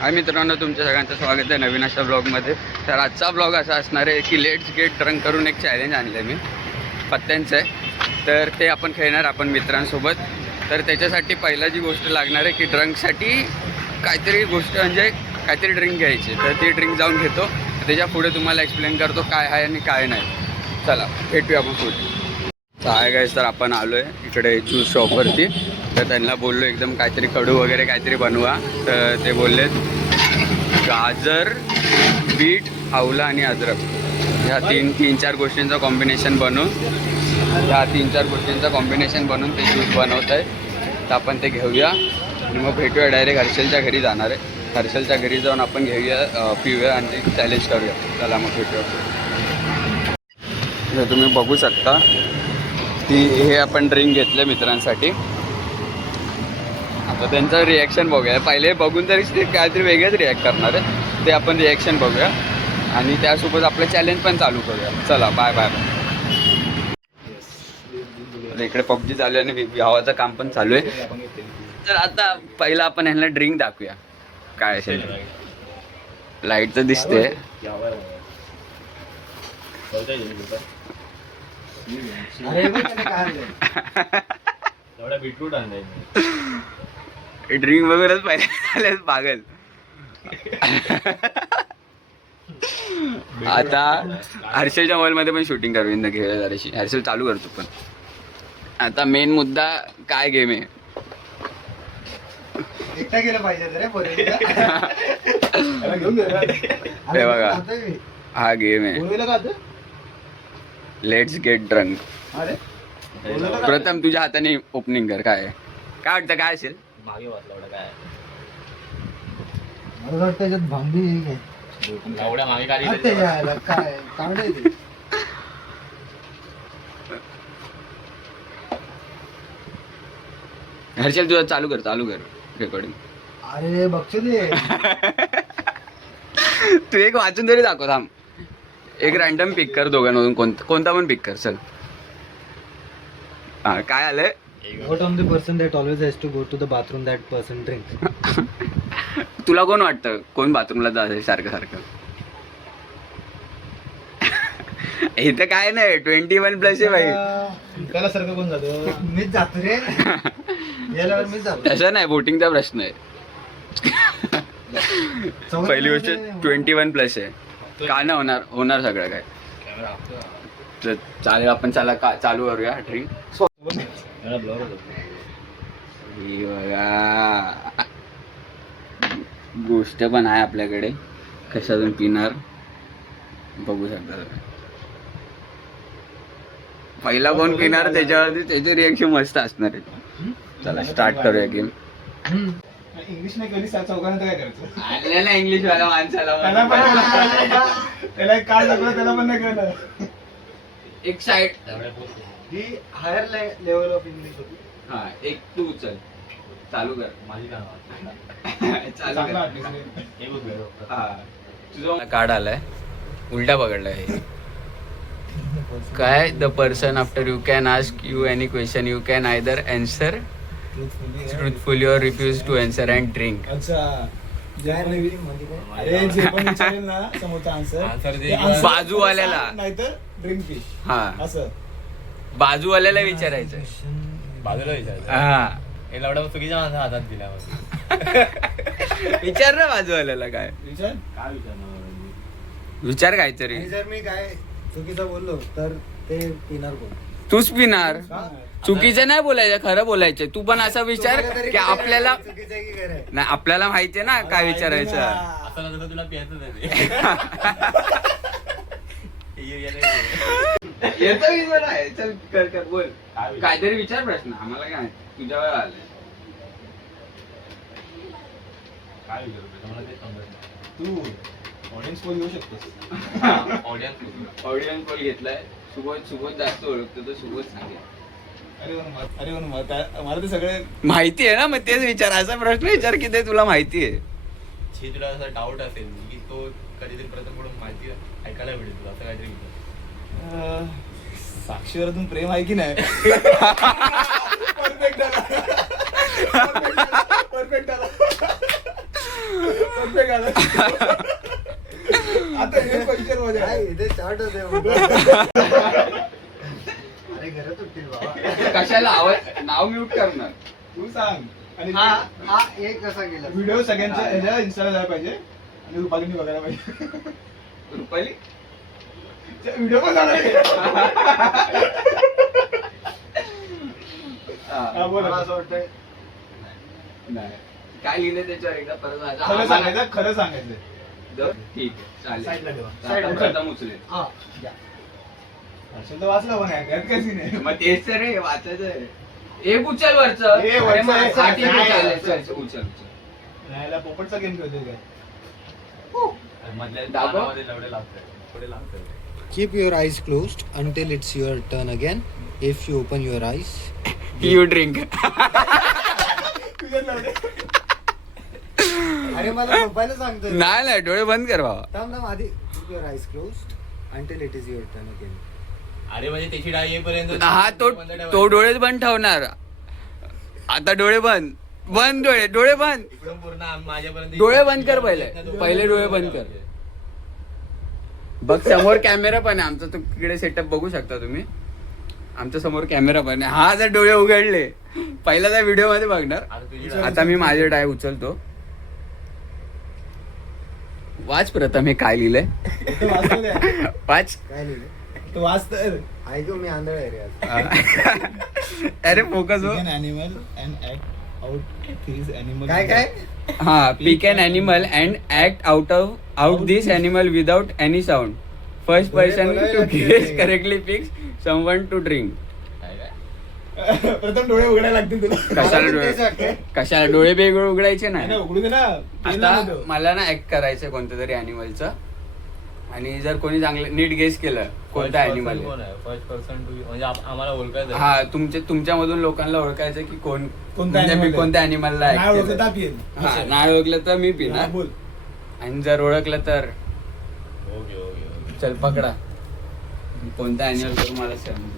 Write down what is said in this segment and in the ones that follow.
हाय मित्रांनो, तुमच्या सगळ्यांचं स्वागत आहे नवीन अशा ब्लॉगमध्ये. तर आजचा ब्लॉग असा असणार आहे की लेट्स गेट ड्रंक करून एक चॅलेंज आणलं आहे मी, पत्त्यांचं आहे. तर ते आपण खेळणार आपण मित्रांसोबत. तर त्याच्यासाठी पहिला जी गोष्ट लागणार आहे की ड्रंकसाठी काहीतरी गोष्ट म्हणजे काहीतरी ड्रिंक घ्यायची. तर ती ड्रिंक जाऊन घेतो, त्याच्या पुढे तुम्हाला एक्सप्लेन करतो काय आहे आणि काय नाही. चला भेटूया आपण पुढे. काय गाईस, तर आपण आलो आहे इकडे ज्यूस शॉपवरती. तर त्यांना बोललो एकदम काहीतरी कडू वगैरे काहीतरी बनवा. तर ते बोललेत गाजर, बीट, आवला आणि अद्रक ह्या तीन चार गोष्टींचं कॉम्बिनेशन बनवून ते ज्यूस बनवत आहे. तर आपण ते घेऊया आणि मग भेटूया. डायरेक्ट हर्षलच्या घरी जाणार आहे. हर्षलच्या घरी जाऊन आपण घेऊया, पिऊया आणि चॅलेंज करूया. चला मग भेटूया. तर तुम्ही बघू शकता की हे आपण ड्रिंक घेतलं मित्रांसाठी. आता त्यांचं रिॲक्शन बघूया. पहिले बघून तरी ते काहीतरी वेगळंच रिॲक्ट करणार आहे. ते आपण रिॲक्शन बघूया आणि त्यासोबत आपलं चॅलेंज पण चालू करूया. चला बाय बाय बाय. इकडे पबजी चालू आहे आणि भावाचं काम पण चालू आहे. तर आता पहिला आपण ह्यांना ड्रिंक दाखवूया काय असेल. लाईट तर दिसते. ड्रिंक वगैरेच पाहिजे पागल. आता हर्षलच्या मोबाईलमध्ये पण शूटिंग करूया घेऊया जराशी. हर्षल चालू करतो. पण आता मेन मुद्दा काय गेम आहे. हे बघा, हा गेम आहे लेट्स गेट ड्रंक. प्रथम तुझ्या हाताने ओपनिंग कर. काय वाटतं काय असेल. मागे वाचला काय मला वाटतं त्याच्यात भांडी एवढ्या मागे काय हर्षल तुझा चालू कर रेकॉर्डिंग. अरे बघशील तू एक वाचून तरी दाखव. थांब, एक रॅन्डम पिक कर दोघांमधून कोणता पण पिक कर. चल. हा काय आलंय. What on the person that always has to go to the bathroom that person drinks? तुला कोण वाटतं कोण बाथरूमला जाते सारखं सारखं. इथं काय नाही, 21+ आहे भाई. त्याला सारखं कोण जातो. मीच जातो रे. याला मीच जातो. तसं नाही, वोटिंगचा प्रश्न आहे. पहिली गोष्ट 21+ आहे. का नाही होणार सगळं काय. तर चालेल, आपण चालू करूया ड्रिंक. गोष्ट पण आहे आपल्याकडे, कशातून पिणार बघू शकता. पहिला कोण पिणार त्याच्यावरती त्याची रिॲक्शन मस्त असणार आहे. चला स्टार्ट करूया गेम. इंग्लिश नाही कधी चौघांना काय करायचं. आपल्याला इंग्लिश वाला माणसाला त्याला काय लागलं त्याला पण नाही कळलं. एक साईड ही हायर लेवल ऑफ इंग्लिश होती. हा, एक तू चल चालू कर. माझी चालू कर. हा, तुझा कार्ड आलाय, उलटा पकडलाय. काय the person after you can ask you any question you can either answer truthfully और refuse to answer and drink. अच्छा, अरे जे पण विचारेल ना समोरचा आन्सर बाजूवाल्याला नाहीतर ड्रिंक पी. हा, असं बाजूवाल्याला विचारायचं. बाजूला विचार. हा, हे लवडा चुकीच्या माझ्या हातात दिला. विचार ना बाजूवाल्याला. काय विचार काय विचारणार विचार काहीतरी. आणि जर मी काय चुकीचं बोललो तर ते पिणार कोण. तूच पिणार. का? चुकीचं नाही बोलायचं, खरं बोलायचं. तू पण असा विचार की आपल्याला चुकीचं आहे की खरं आहे? नाही, आपल्याला माहितीये ना काय विचारायचं. असं नसतं तुला प्यायचं नाही. येतो विचार आहे. चल कर बोल. काहीतरी विचार प्रश्न. आम्हाला काय तुझ्यावर आलंय. काय विचारतो मला ते समजत नाही. तू ऑडियन्स पोल घेऊ शकतोस. ऑडियन्स पोल घेतलाय. सुबोध जास्त ओळखतो तर सुबोध सांगेल. अरे मला ते सगळे माहिती आहे ना, मग तेच विचार. असा प्रश्न विचार की ते तुला माहिती आहे. तुला असा डाऊट असेल की तो कधीतरी प्रथम कडून माहिती ऐकायला मिळेल तुला, असं काहीतरी विचार. साक्षीवरतून प्रेम आहे की नाही. परफेक्ट आता हे पंचर मध्ये आहे. इथे चार्ट होते अरे घरात सुटतील बाबा. कशाला आवाज नाव म्यूट करणार तू सांग. आणि हा हा एक कसा गेला व्हिडिओ सगळ्यांच्या ह्याच्या इन्स्टाला जायला पाहिजे आणि रुपालीने बघायला पाहिजे. रुपाली व्हिडिओ पण झाला हा. मला असं वाटतंय नाही काय लिहिलं त्याच्यावर एकदा परत वाचा. खरं सांगायचं खरं सांगायचं. ठीक आहे साईडला चालेल ठेवा. आता प्रथम उचलेल. हा या. असेल तर वाचलं पण आहे त्यात काही नाही. मग तेच तर रे वाचायचं आहे. एक उचल वरचं. हे वरचं अरे मग आहे. हा ठीक आहे, नाही, चालेल, वरचं. चालेल, उचल उचल. नाही, याला पोपटचा गेम खेळतोय काय. मधल्या दाबव. पानामध्ये लवडे लागतात. Keep your eyes closed until it's your turn again. If you open your eyes, you drink. अरे मला झोपायला सांगतोय. नाही नाही डोळे बंद कर बाबा. थांब थांब आधी. Keep your eyes closed until it is your turn again. अरे म्हणजे त्याची डाळ येईपर्यंत हा तो डोळेच बंद ठेवणार. आता डोळे बंद बंद डोळे बंद. इकडून पूर्ण माझ्यापर्यंत डोळे बंद कर पहिले डोळे बंद कर. बघ समोर कॅमेरा पण आहे आमचा. तिकडे सेटअप बघू शकता तुम्ही. आमच्या समोर कॅमेरा पण आहे. हा जर डोळे उघडले पहिला त्या व्हिडिओ मध्ये बघणार. आता तुझी डाळ. आता मी माझे डाय उचलतो. वाच प्रथम हे काय लिहिलंय. तो वाचतो काय? वाच. काय लिहिलं? तो वाचतोय. ऐकू मी आंधळ आहे रे आज. अरे फोकस हो. Animal and act out this animal. काय हा pick an animal and act out this animal without any sound. First person to guess correctly picks someone to drink. काय काय? प्रथम डोळे उघडायला लागतील तुला. कशाला तेच डोळे वाटतंय. कशाला डोळे बेगळे उघडायचे नाही, नाही. उघडू दे ना. आता मला ना ऍक्ट करायचं कोणत्या तरी अॅनिमलचं. आणि जर कोणी चांगलं नीट गेस केलं कोणता First अॅनिमल person कोण आहे? फर्स्ट पर्सन टू म्हणजे आम्हाला ओळखायचं आहे. हा तुमच्यामधून लोकांना ओळखायचं की कोण कोणता म्हणजे मी animal आहे? कोणत्या अॅनिमलला नाही ओळखलं तर पियेल. नाही ओळखलं तर मी हा, पिणार. बोल. आणि जर ओळखलं तर ओके ओके ओके. चल पकडा. कोणता अॅनिमल तर मला सांग.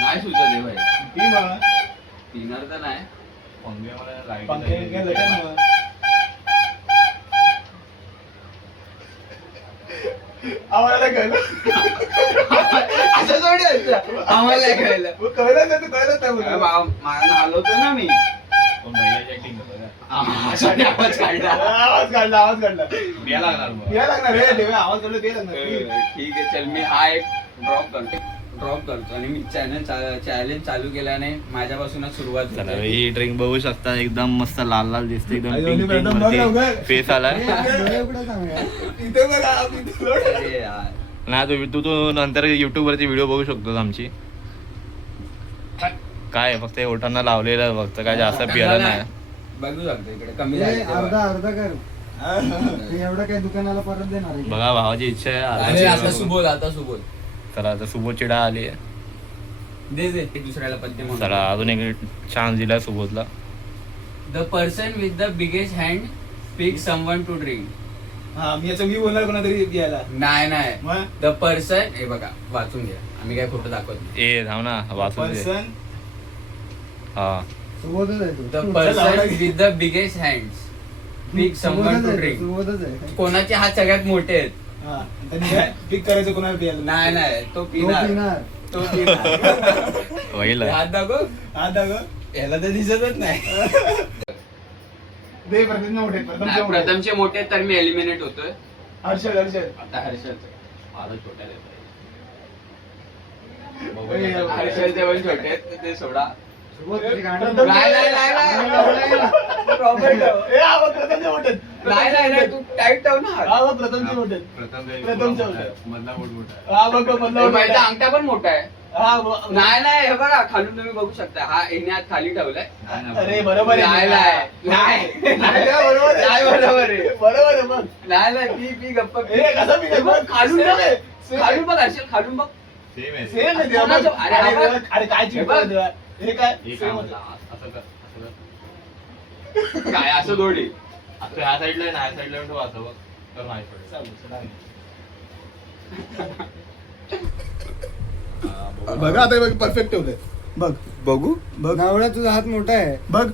नाही सुचत आहे भाई. पी मला. पिणार तर नाही. पंखे मला right पंखे side काय ला लटक ना. आम्हाला कळलं. असं थोडी असतं. आम्हाला नाही कळलं. कळलं नाही तर कळलं नाही अरे मला. मला हलवतो ना मी. पण बैलाची ऍक्टिंग करतो का? अशाने आवाज काढला. आवाज काढला. द्या लागणार मग. या लागणार रे देवा. आवाज काढला ते लागणार. ठीक आहे चल मी हा एक ड्रॉप करतो आणि मी चॅलेंज चालू केल्याने माझ्यापासूनच सुरुवात चला झाली. ही ड्रिंक बघू शकता एकदम मस्त लाल लाल दिसते एकदम आणि पिंक दोन्ही पिंक बघ लवकर. मध्ये फेस आलाय. डोळे उघडा सांगा. इथे बघा, इथे बघ. अरे यार. नाही तू नंतर युट्यूब वरती व्हिडिओ बघू शकतोस आमची. काय आहे, फक्त ओठांना लावलेलं फक्त काय जास्त पियाला नाही. बघू शकतो इकडे कमी ए, झाले अर्धा अर्धा कर. मी एवढं काय दुकानाला परत देणार आहे? बघा भावाची इच्छा आहे अरे आता अर्धा सुबोध आता सुबोध चला आता सुबोधची डाळ आली आहे. दे एक दुसऱ्याला पत्ते म्हणून. चला अजून एक चान्स दिला सुबोधला. The person with the biggest hand pick someone to drink. हा मी याचं मी बोलणार कोणातरी घ्यायला. नाही मग द पर्सन हे बघा वाचून घ्या. आम्ही काय खोटं दाखवत नाही. ए थांब ना वाचून दे. पर्सन हा सुबोधच आहे द तो. Person with the biggest hands pick someone सुबोधच टू आहे, ड्रिंक. सुबोधच आहे. कोणाचे हात सगळ्यात मोठे आहेत. हा त्यांनी काय पिक करायचं कोणाला प्यायला. नाही तो तो पिणार. पिणार. तो पिणार. होईल हात दाखव. हा दाग याला तर दिसतच नाही. दे प्रथम मोठे नाही, प्रथमचे मोठे तर मी एलिमिनेट होतोय. हर्षद आता हर्षद माझं छोट्या देत हर्षदचे पण छोटे आहेत ते सोडा. सुबोध तुझी गांड. Robert ठेव. ए हा बघ, प्रथमचे मोठे. नाही तू टाईट ठेव ना. हा बघ, प्रथमचे मोठे. प्रथमचे मोठे. मधला बोट मोठा हा बघ मधला हे माझा अंगठा पण मोठा आहे. हा बघ. नाही हे बघा खालून तुम्ही बघू शकता. हा एने हात खाली ठेवलाय. अरे बरोबर आहे. नाही बरोबर आहे. नाही बरोबर आहे. बरोबर आहे बघ. नाही पी गप्पा पी. ए कसं मी बघ, खालून Same बघ. आहे. Same खालून बघ हर्षल खालून बघ. सेम आहे सेम आहे ते. कोणाचं? अरे हा बघ. अरे काय हे चिंता बघ. आहे तुला? हे काय हे सेम काम होतं. असं कर असं कर. काय असं थोडी. आता ह्या साईडला आहे ना ह्या साईडला तो असं बघ तर नाही पडेल. चालेल, चालेल. हा, बघू. बघा आता परफेक्ट ठेवलंय. बघ बघू बघ नावडा तुझा हात मोठा आहे. बघ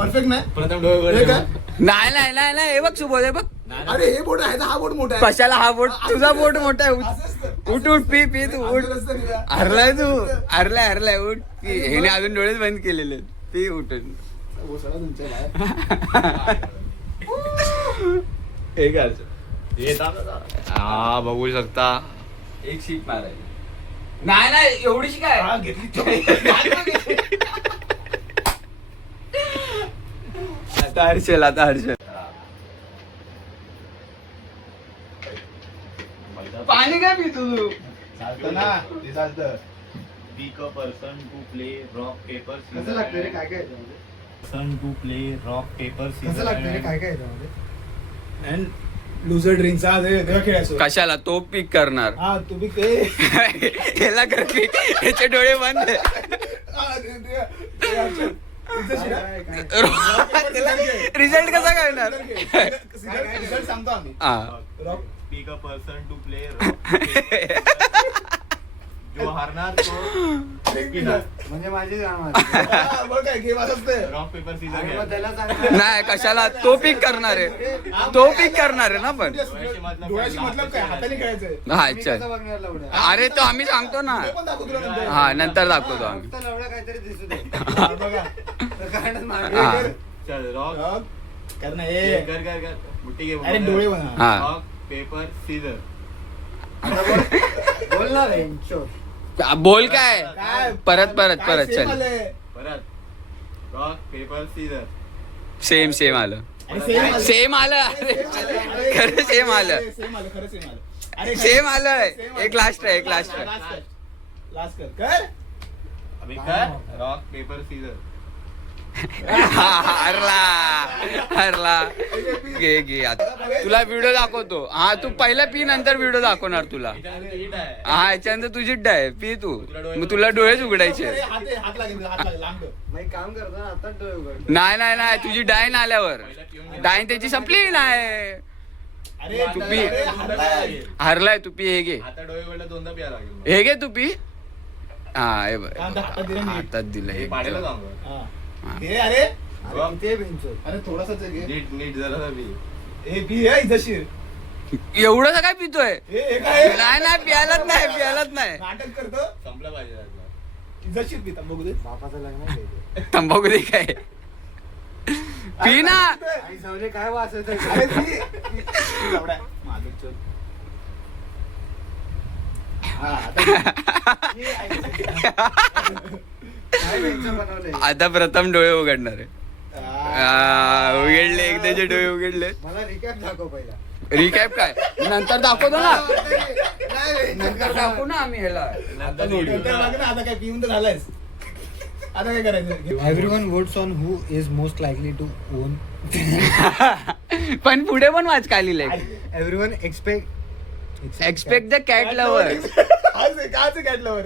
परफेक्ट नाही प्रथम डोळे हे काय? नाही नाही नाही नाही हे बघ सुबोध हे बघ अरे हे बोट आहे हा बोट मोठा आहे कशाला हा बोट तुझा बोट मोठा आहे असं असतं. उठ उठ पी पी तू उठ असं नसतं रे. हरलाय तू हरलाय उठ पी ह्याने अजून डोळेच बंद केलेले आहेत. पी उठून घोसाळा तुमच्या बाहेर. हे घ्यायचं हा बघू शकता एक शीट मारायची नाही नाही एवढीशी काय हा, घेतली आता हर्षल पाणी काय पितो तू चालतं ना ते चालतं Pick a person to play rock paper कसं लागतं रे काय काय याच्यामध्ये? Person to play rock paper कसं लागतं रे scissors. काय काय याच्यामध्ये अँड लुझर ड्रिंकचा तेव्हा खेळायचो कशाला तो पिक करणार हा तुम्ही ते याला कर पिक याचे डोळे बंद आहे. हा, ते अर्जुन. तुमचं शिरा? रिझल्ट कसा कळणार रिझल्ट सांगतो आम्ही हा rock Pick a person to play rock paper scissors. जो हारणार तो म्हणजे माझी हा, बघ काय गेम असं असतं. रॉक पेपर सीझर नाही कशाला तो पिक करणार आहे तो पिक करणार आहे ना पण डोळ्याशी मतलब काय हाताने खेळायचंय हा चल अरे तो आम्ही सांगतो ना ते पण दाखवतो तुला नंतर. हा नंतर दाखवतो आम्ही काहीतरी दिसू दे हा, बघा हा. हे कर. चल रॉक रॉक. कर ना हे कर कर कर बुट्टी घे अरे डोळे बना हा रॉक पेपर सीझर बोल ना वेंचो. बोल काय काय परत काय चल same आलंय? परत रॉक पेपर सीझर सेम आलं अरे same आलंय. सेम आलं अरे अरे, खरं सेम आलं अरे, same आलं खरं सेम आलं अरे सेम आलंय same एक लास्ट आहे एक लास्ट आहे लास्ट कर अभी कर रॉक पेपर सीझर हरला घे आता तुला व्हिडिओ दाखवतो हा तू पहिला पी नंतर व्हिडिओ दाखवणार तुला हा याच्यानंतर तुझी डाय पी तू मग तुला डोळेच उघडायचे अरे, हात लागेल हात लागेल लांब कर. मग एक काम करतो ना आता डोळे उघड. नाही नाही नाही तुझी डायन आल्यावर डायन त्याची संपली नाही अरे तू अरे, पी. हारलाय. हरलाय तू पी हे घे आता डोळे वडला दोनदा प्यायला लागेल हे घे तू पी हा हे बघ आता हातात दिलं नीट. हातात दिलं हे हे पाण्याला जाऊन हा. हा. घे अरे अरे किती आहे वेंचो? अरे थोडासाच आहे, घे नीट नीट जरा बी हे पी आहे इथं एवढं काय पितोय हे काय नाही नाही प्यायलाच नाही नाटक करतो संपला पाहिजे आता. इथं पिता बघू दे बापाचं लग्न आहे ते. तंबाखू दे काय पी ना आई सवले काय वास येतोय? अरे पी. एवढा. माझं चल. हा, आता पी. काय वेंचो बनवलंय? आता प्रथम डोळे उघडणार आहे हा. उघडले एकदाचे डोळे उघडले मला रिकॅप दाखव पहिला. रिकॅप काय नंतर दाखवतो ना नाही, नंतर दाखवू ना आम्ही ह्याला आता नंतर बघ ना, आता काय पिऊन तर झालायस आता काय करायचं Everyone votes on who is most likely to own. पण पुढे पण वाच का लिहिलंय Everyone expect expect the cat lover काच कॅटलवर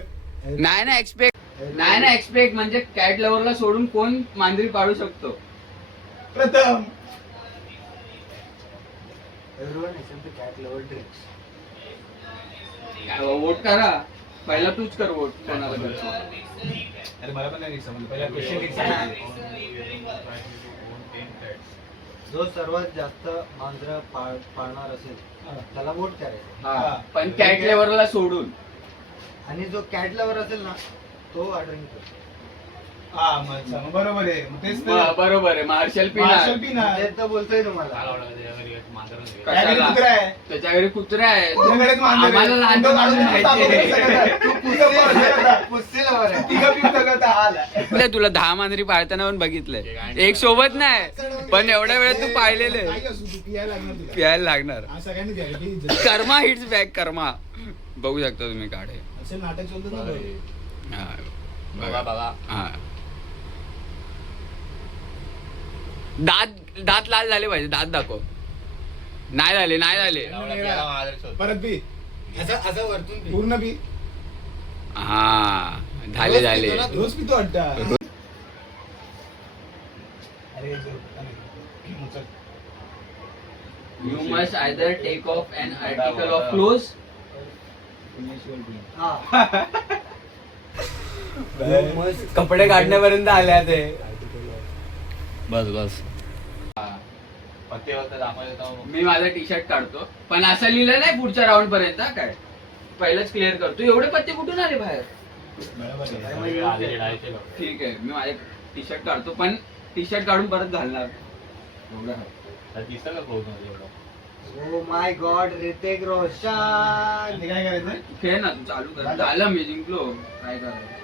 नाही ना एक्सपेक्ट म्हणजे कॅट लव्हरला सोडून कोण मांजरी पाळू शकतो प्रथम Everyone except the cat lover drinks. Vote करा पहिला तूच कर वोट कोणाला करतो अरे मला पण नाही समजलं पहिला जो सर्वात जास्त मांजरं पाळणार असेल त्याला वोट करायचं. हा पण कॅट लव्हरला सोडून आणि जो कॅट लवर असेल ना तो ड्रिंक करतो. हा मग बरोबर आहे मग तेच तर. बरोबर आहे मार्शल मार्शल पिणार पिणार. तेच तर बोलतोय तुम्हाला. त्या घरी कुत्रा आहे. त्याच्या घरी कुत्रे आहेत तुझ्याकडेच मांजर आहे. आम्हाला लहान कुठं काढून माहिती टाकतो तू कुठं पळतोय? पुस्ती lover आहे. तिघं पिऊन सगळं हाल आहे. आहे तुला 10 मांजरी पाळताना पण बघितलंय एक सोबत नाही पण एवढ्या वेळेत तू पाहिलेले काही असू तू पियाला लागणार तुला. प्यायला लागणार हा, सगळ्यांनी घ्यायला की इज्जत. कर्मा हिट्स बॅक कर्मा बघू शकता तुम्ही काढे असे नाटक चालतं ना बरं. हा बघा बघा हा दात लाल झाले पाहिजे दात दाखव नाही झाले परत पी असं वरतून पी. पूर्ण पी हा झाले रोज पितो वाटतं अरे जो चल. You must either take off an article of clothes You must कपडे काढण्यापर्यंत आल्या ते बस बस पत्ते दाखवायचं मी माझा टी शर्ट काढतो पण असं लिहिलं नाही पुढच्या राऊंड पर्यंत हा काय पहिलंच क्लिअर करतो. एवढे पत्ते कुठून आले बाहेर? ठीक आहे मी माझे टी शर्ट काढतो पण टी शर्ट काढून परत घालणार एवढं आहे. दिसतं का close मध्ये एवढं? Oh my God, Hrithik Roshan. ते काय करायचं? खेळ ना तू चालू कर. झालं मी जिंकलो काय करायचं?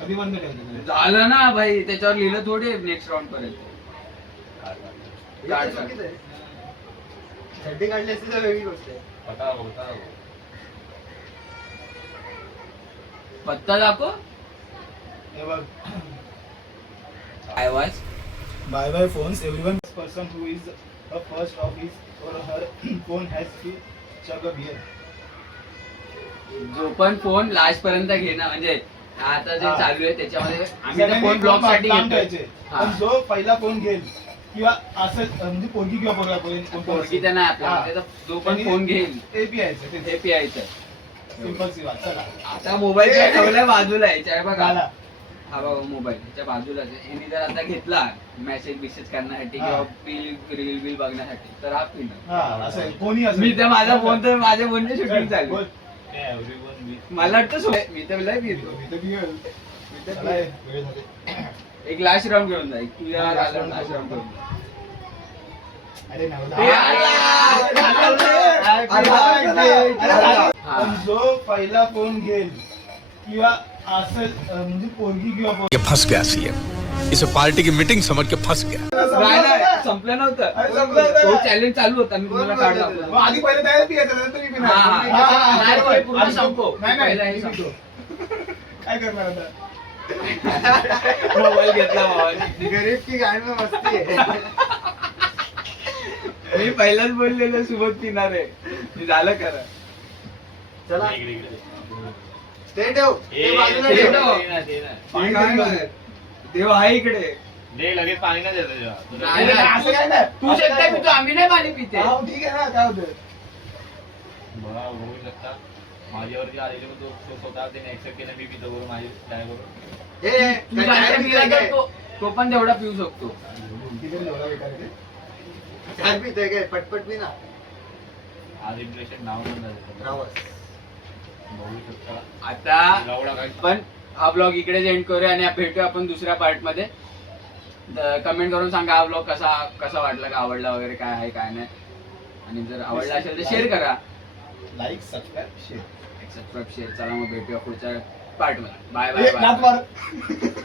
कधी बंद ठेवायचं? झालं ना भाई त्याच्यावर लिहिलं थोडी नेक्स्ट राऊंड पर्यंत. काढ काढ. थर्टी काढली असती तर वेगळी गोष्ट आहे. पत्ता दाखव, पत्ता दाखव. पत्ता दाखव. हे बघ. काय वाच? Buy phones. Everyone person who is the first of his or her phone has to chug a beer. जो पण फोन लास्ट पर्यंत घेणार म्हणजे आता जे हा. चालू आहे त्याच्यामध्ये आम्ही सगळ्यांनी फोन ब्लॉक साठी लांब घेतोय. ठेवायचे. हा. पण जो पहिला फोन घेईल किंवा असं म्हणजे पोरगी किंवा पोरगा कोण पोरगी तर नाही आपल्यामध्ये, तर जो पण फोन घेईल ते पियायचं हे पियायचं. सिंपल सी बात. चला आता मोबाईल ठेवलाय बाजूला याच्या बघा. झाला. हा बाबा मोबाईल त्याच्या बाजूलाच आहे. यांनी जर आता घेतला मेसेज बिसेज करण्यासाठी हा. किंवा रील बिल बघण्यासाठी तर हा पिणार. हा असं कोणी असं मी तर माझा फोन तर माझ्या फोनची शूटिंग चालू बोल. Everyone with- मला वाटतं मी तर लय पितो. मी तर पिएल. चला, वेळ झाली. एक लास्ट राऊंड घेऊन जा. तुझ्या लास्ट राऊंड करून जा. अरे नाही ए, होता. हा. पण जो पहिला फोन घेईल किंवा असं म्हणजे पोरगी किंवा ये फंस गया सीएम इसे पार्टी की मीटिंग समझ के फंस गया. नाही, नाही, संपलं नव्हतं. अरे, संपलं नव्हतं. तो चॅलेंज चालू होता मी तुम्हाला काढला मग होता. आधी पहिले तयार पियायचं नंतर मी पिणार. हा, हा. हा, हा, हा, नाही, बरोबर. ते पूर्ण आधी संपव. नाही पहिला हे मी संपव. पितो. काय करणार आता? मोबाईल घेतला भावाने. गरीब की गाणं मस्ती आहे. मी पहिलाच बोललेलो सोबत पिणार आहे. हे झालं करा. चला इकडे, इकडे. ते ठेव. ए, ते बाजूला ते ठेव. ना, ते ना, ते ना. हे काय काय? देव आहे इकडे. दे लगेच पाणी नाही देत तेव्हा. तुला- नाही, नाही, असं काय नाही. तू शकता पितो आम्ही नाही पाणी पिते. हा, ठीक आहे ना, काय होतं? बघा बघू शकता माझ्यावरती आलेले पण तो स्वतः त्याने ऍक्सेप्ट केलं मी पितो बरोबर माझी काय बरोबर हे, तू काय जास्त चहा पिला पितोय तर काय? तो पण तेवढा पिऊ शकतो. ठीक आहे, एवढा बेकार आहे ते. चहा पितोय काय? पटपट पी ना. आज इम्प्रेशन नाव पण झालं रावस. बघू शकता आता लावडा काय पण हा ब्लॉग इकडेच एंड करूया आणि भेटूया आपण दुसऱ्या पार्ट मध्ये. कमेंट करून सांगा हा ब्लॉग कसा कसा वाटला, का आवडला वगैरे काय आहे काय नाही. आणि जर आवडला असेल तर शेअर करा. Like subscribe share subscribe share. चला मग भेटूया पुढच्या पार्ट मध्ये. बाय ए, बाय नाथ बाय. मार.